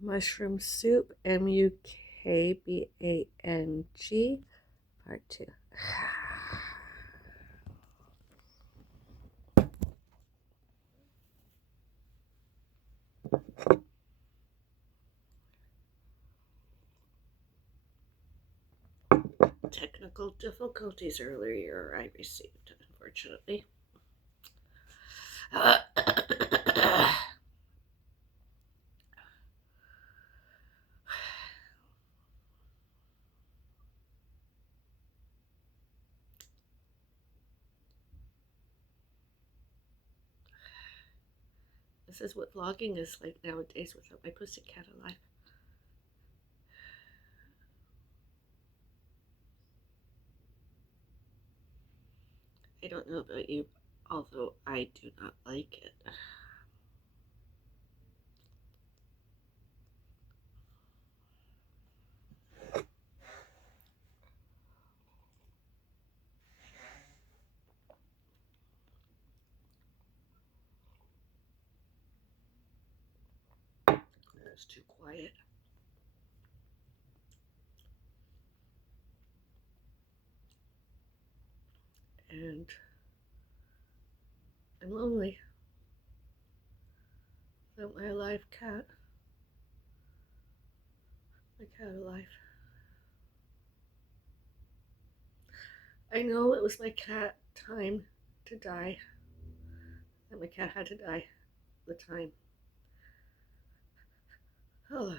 Mushroom soup, mukbang, part 2. Technical difficulties earlier I received, unfortunately. This is what vlogging is like nowadays without my pussycat alive. I don't know about you, although I do not like it. It's too quiet. And I'm lonely without my alive cat. My cat alive. I know it was my cat time to die. That my cat had to die the time. Oh.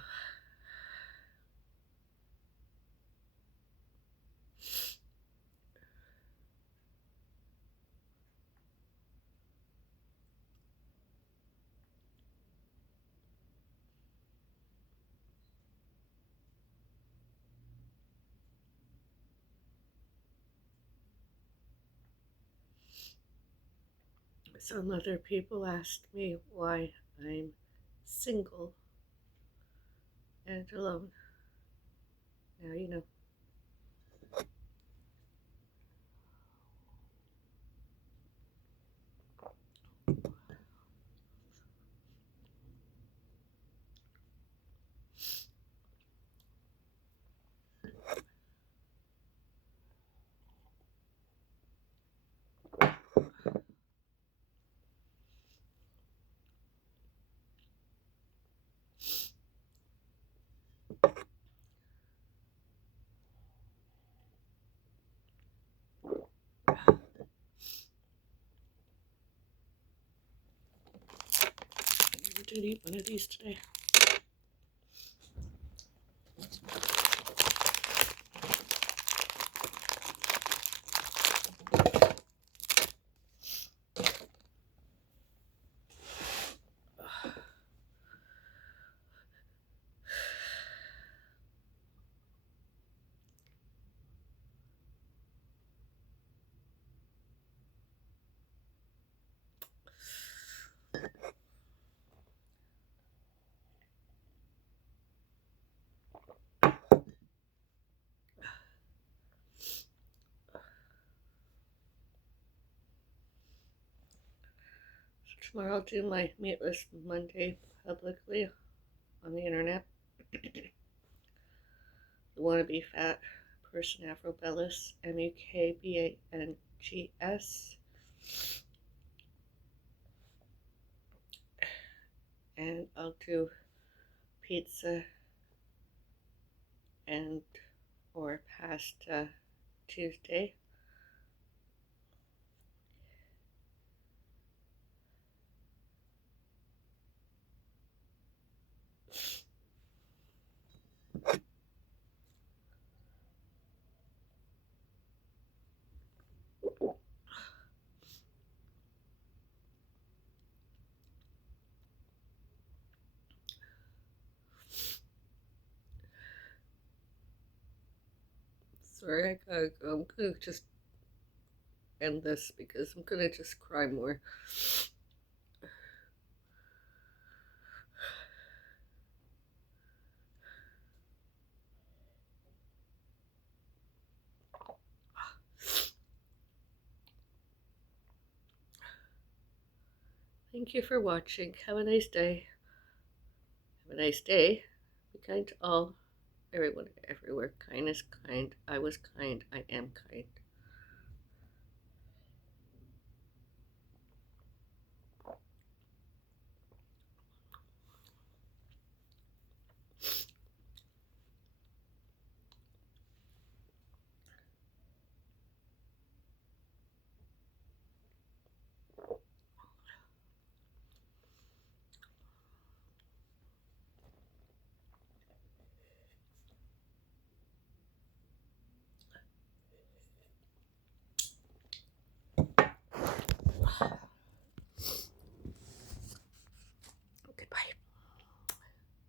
Some other people asked me why I'm single and alone. Now you know. I did eat one of these today. Tomorrow I'll do my meatless Monday publicly on the internet. The wannabe fat person Afrobellis, mukbangs, and I'll do pizza and or pasta Tuesday. Sorry, I gotta go. I'm gonna just end this because I'm gonna just cry more. Thank you for watching. Have a nice day. Have a nice day. Be kind to all, everyone, everywhere. Kindness, kind. I was kind. I am kind.